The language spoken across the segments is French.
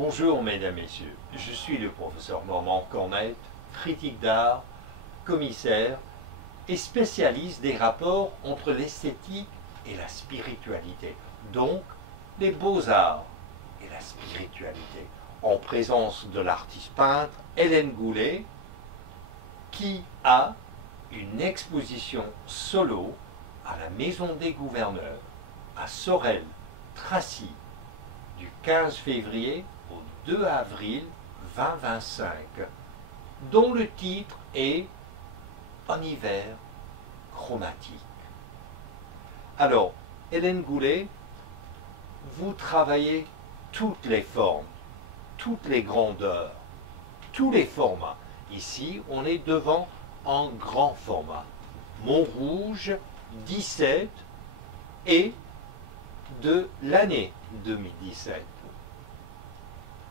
Bonjour mesdames, messieurs, je suis le professeur Normand Cornette, critique d'art, commissaire et spécialiste des rapports entre l'esthétique et la spiritualité, donc les beaux-arts et la spiritualité, en présence de l'artiste peintre Hélène Goulet, qui a une exposition solo à la Maison des Gouverneurs, à Sorel, Tracy, du 15 février au 2 avril 2025, dont le titre est « En hiver chromatique ». Alors, Hélène Goulet, vous travaillez toutes les formes, toutes les grandeurs, tous les formats. Ici, on est devant un grand format. Montrouge 17 et de l'année 2017.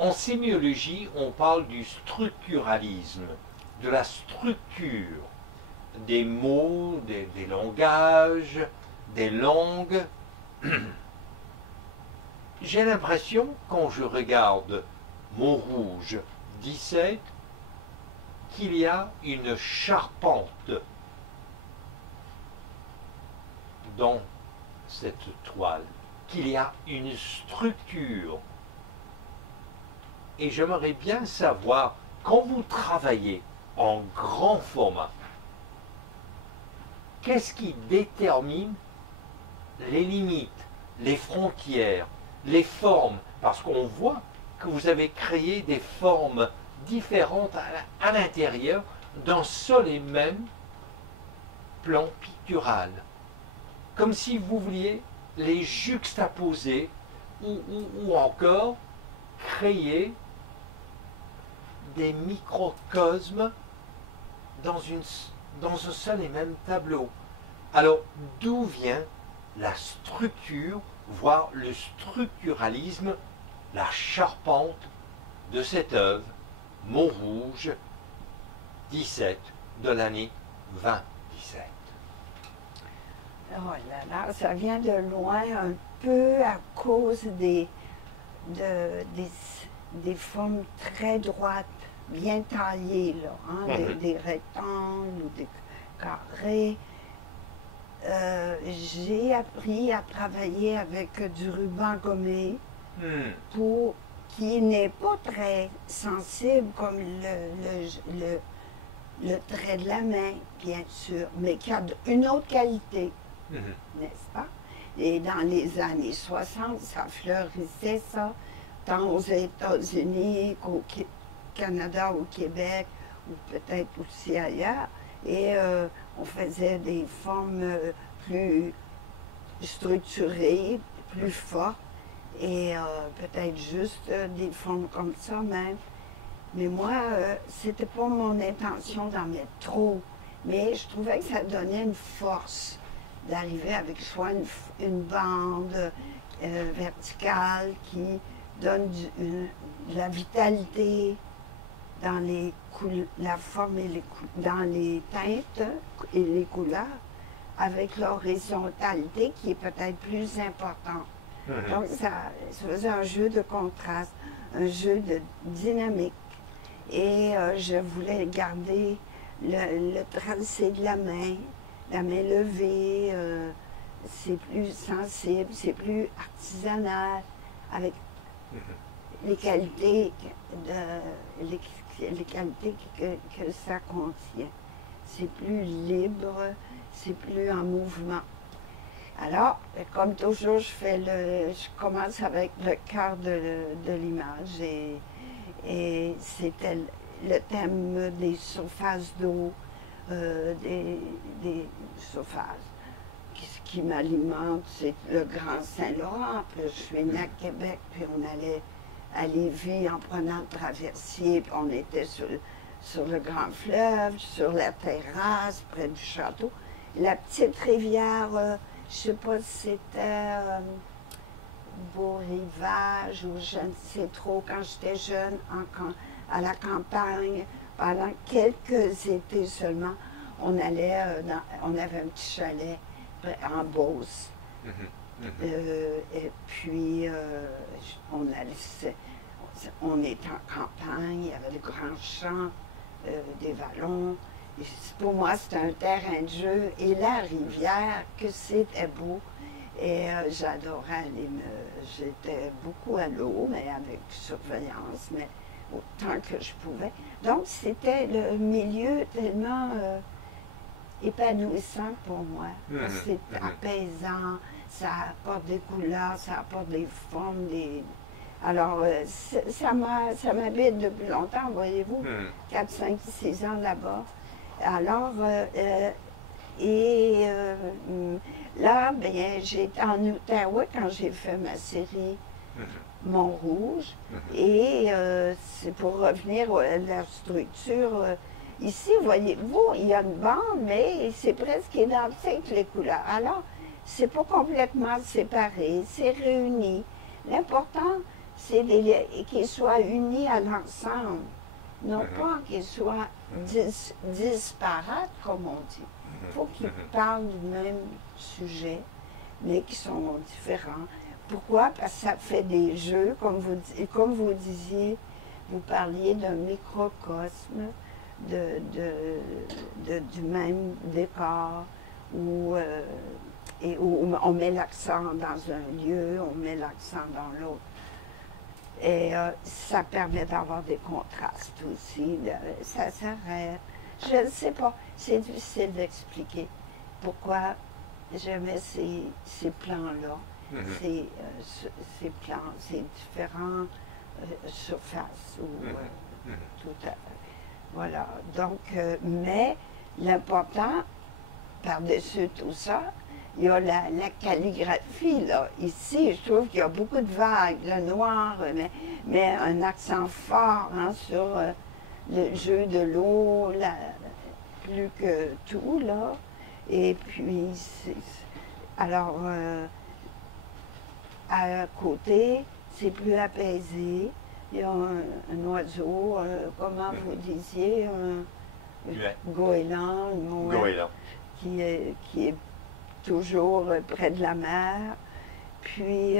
En sémiologie, on parle du structuralisme, de la structure des mots, des langages, des langues. J'ai l'impression, quand je regarde Montrouge 17, qu'il y a une charpente dans cette toile, qu'il y a une structure. Et j'aimerais bien savoir, quand vous travaillez en grand format, qu'est-ce qui détermine les limites, les frontières, les formes? Parce qu'on voit que vous avez créé des formes différentes à l'intérieur d'un seul et même plan pictural. Comme si vous vouliez les juxtaposer ou encore créer des microcosmes dans un seul et même tableau. Alors, d'où vient la structure, voire le structuralisme, la charpente de cette œuvre, Montrouge 17 de l'année 2017? Oh là là, ça vient de loin un peu à cause des formes très droites, bien taillées, là, hein, des rectangles ou des carrés. J'ai appris à travailler avec du ruban gommé qui n'est pas très sensible comme le trait de la main, bien sûr, mais qui a une autre qualité, n'est-ce pas? Et dans les années 60, ça fleurissait, ça, tant aux États-Unis qu'au Canada, au Québec, ou peut-être aussi ailleurs. Et on faisait des formes plus structurées, plus fortes, et peut-être juste des formes comme ça même. Mais moi, c'était pas mon intention d'en mettre trop, mais je trouvais que ça donnait une force d'arriver avec soit une bande verticale qui donne de la vitalité dans la forme et dans les teintes et les couleurs, avec l'horizontalité qui est peut-être plus importante. Donc ça faisait un jeu de contraste, un jeu de dynamique. Et je voulais garder le tracé de la main levée, c'est plus sensible, c'est plus artisanal, avec les qualités, que ça contient. C'est plus libre, c'est plus en mouvement. Alors, comme toujours, je commence avec le cœur de l'image et c'était le thème des surfaces d'eau, des surfaces. Ce qui m'alimente, c'est le Grand Saint-Laurent. Puis je suis née à Québec, puis on allait à Lévis en prenant le traversier, puis on était sur le grand fleuve, sur la terrasse, près du château. La petite rivière, je ne sais pas si c'était Beau-Rivage ou je ne sais trop, quand j'étais jeune, à la campagne, pendant quelques étés seulement, on allait, on avait un petit chalet en Beauce. Et puis, on allait, on est en campagne, il y avait de grands champs, des vallons. Et pour moi, c'était un terrain de jeu. Et la rivière, que c'était beau. Et j'adorais aller j'étais beaucoup à l'eau, mais avec surveillance, mais autant que je pouvais. Donc, c'était le milieu tellement épanouissant pour moi. C'est apaisant, ça apporte des couleurs, ça apporte des formes, Alors, ça m'habite depuis longtemps, voyez-vous, 4, 5, 6 ans là-bas. Alors, là, bien, j'étais en Outaouais quand j'ai fait ma série Montrouge. Et c'est pour revenir à la structure. Ici, voyez-vous, il y a une bande, mais c'est presque identique les couleurs. Alors, c'est pas complètement séparé, c'est réuni. L'important, c'est qu'ils soient unis à l'ensemble, non pas qu'ils soient disparates, comme on dit. Il faut qu'ils parlent du même sujet, mais qui sont différents. Pourquoi? Parce que ça fait des jeux, comme vous disiez, vous parliez d'un microcosme, du même décor, où on met l'accent dans un lieu, on met l'accent dans l'autre. Et ça permet d'avoir des contrastes aussi. Ça s'arrête. Je ne sais pas. C'est difficile d'expliquer pourquoi j'aimais ces plans-là. Ces plans, ces différentes surfaces. Tout à, voilà. Donc, mais l'important, par-dessus tout ça, il y a la calligraphie, là. Ici, je trouve qu'il y a beaucoup de vagues, le noir, mais un accent fort sur le jeu de l'eau, plus que tout, là. Et puis, alors, à côté, c'est plus apaisé. Il y a un oiseau, comment vous disiez, un goéland, qui est toujours près de la mer. Puis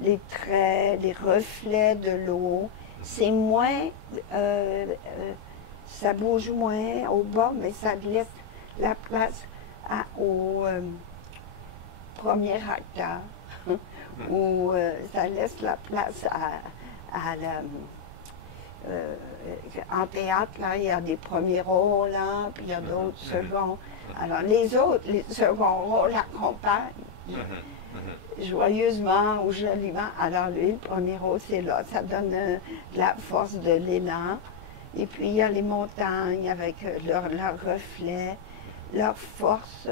les traits, les reflets de l'eau, c'est moins, ça bouge moins au bas, mais ça laisse la place au premier acteur, où ça laisse la place à la... en théâtre, là, il y a des premiers rôles, hein, puis il y a d'autres seconds. Alors, les seconds rôles accompagnent joyeusement ou joliment. Alors, lui, le premier rôle, c'est là. Ça donne de la force, de l'élan. Et puis, il y a les montagnes avec leurs reflets, leur force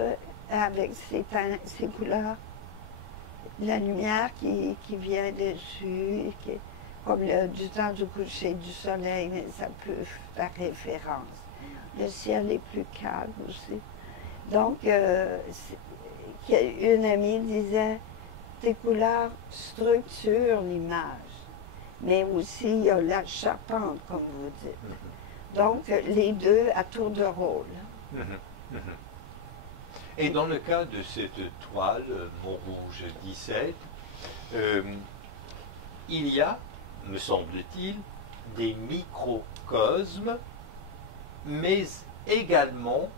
avec ces couleurs. La lumière qui vient dessus, comme du temps du coucher du soleil, mais ça peut faire référence. Le ciel est plus calme aussi. Donc, une amie disait, tes couleurs structurent l'image, mais aussi il y a la charpente, comme vous dites. Donc, les deux à tour de rôle. Et dans le cas de cette toile, Montrouge 17, il y a, me semble-t-il, des microcosmes, mais également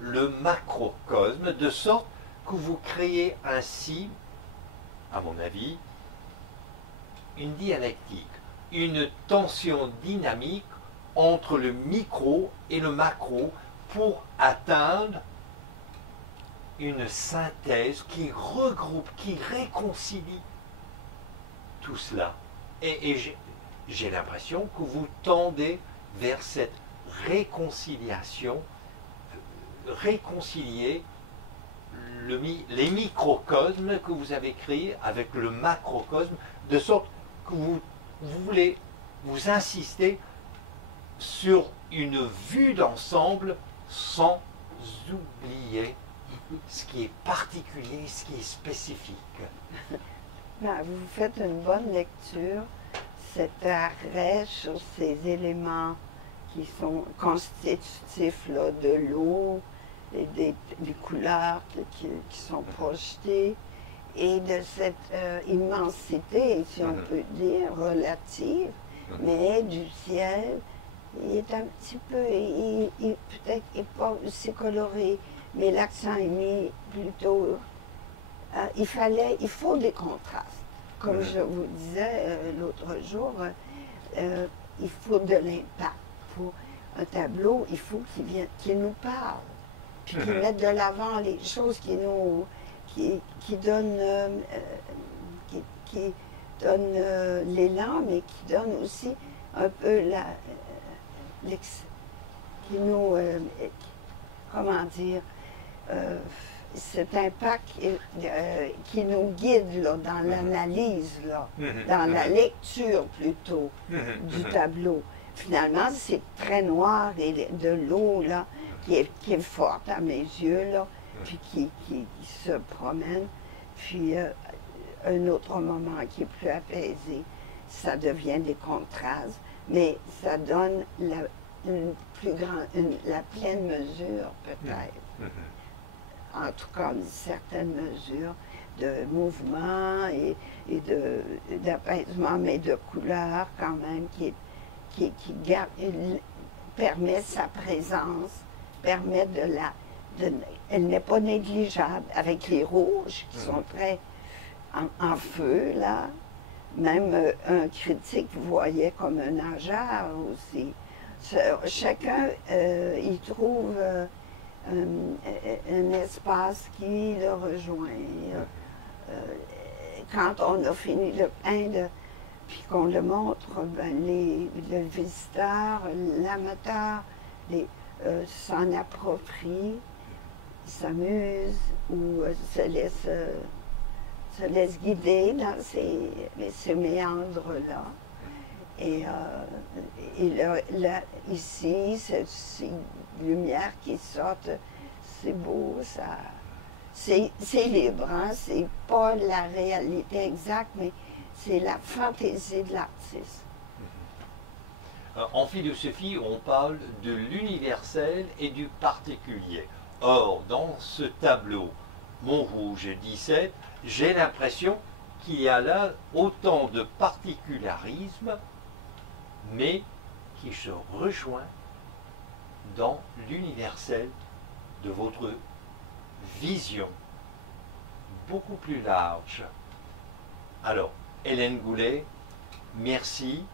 le macrocosme, de sorte que vous créez ainsi, à mon avis, une dialectique, une tension dynamique entre le micro et le macro pour atteindre une synthèse qui regroupe, qui réconcilie tout cela. Et j'ai l'impression que vous tendez vers cette réconciliation, réconcilier les microcosmes que vous avez créés avec le macrocosme, de sorte que vous voulez vous insister sur une vue d'ensemble sans oublier ce qui est particulier, ce qui est spécifique. Ben, vous faites une bonne lecture, cet arrêt sur ces éléments qui sont constitutifs là, de l'eau et des couleurs qui sont projetées. et de cette immensité, si on peut dire, relative, mais du ciel, il est un petit peu, peut-être il n'est pas aussi coloré, mais l'accent est mis plutôt. Il faut des contrastes. Comme je vous disais l'autre jour, il faut de l'impact. Pour un tableau, il faut qu'il nous parle, puis qu'il mette de l'avant les choses qui donnent, qui donnent l'élan, mais qui donnent aussi un peu qui nous, comment dire, cet impact qui nous guide là, dans l'analyse, dans la lecture plutôt du tableau. Finalement, c'est très noir et de l'eau là qui est forte à mes yeux là, puis qui se promène. Puis un autre moment qui est plus apaisé, ça devient des contrastes, mais ça donne la pleine mesure peut-être. En tout cas, une certaine mesure de mouvement et d'apaisement, mais de couleur quand même, qui permet sa présence, permet elle n'est pas négligeable, avec les rouges qui sont très en feu, là. Même un critique voyait comme un nageur aussi. Chacun y trouve un espace qui le rejoint. Quand on a fini de peindre, puis qu'on le montre, le visiteur, l'amateur s'en approprie, s'amuse ou se laisse guider dans ces méandres-là. Et là, ici, ces lumières qui sortent, c'est beau, ça. C'est libre, hein? C'est pas la réalité exacte, mais c'est la fantaisie de l'artiste. En philosophie, on parle de l'universel et du particulier. Or, dans ce tableau, Montrouge 17, j'ai l'impression qu'il y a là autant de particularisme, mais qui se rejoint dans l'universel de votre vision, beaucoup plus large. Alors, Hélène Goulet, merci,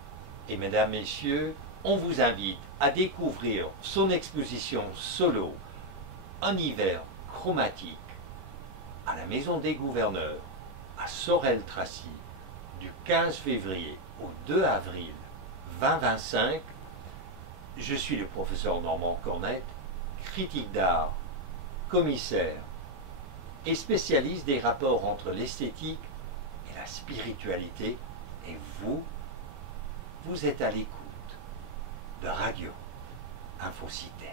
et mesdames, messieurs, on vous invite à découvrir son exposition solo, Un hiver chromatique, à la Maison des Gouverneurs, à Sorel-Tracy, du 15 février au 2 avril 2025. Je suis le professeur Normand Cornette, critique d'art, commissaire et spécialiste des rapports entre l'esthétique et la spiritualité. Et vous êtes à l'écoute de Radio Infocité.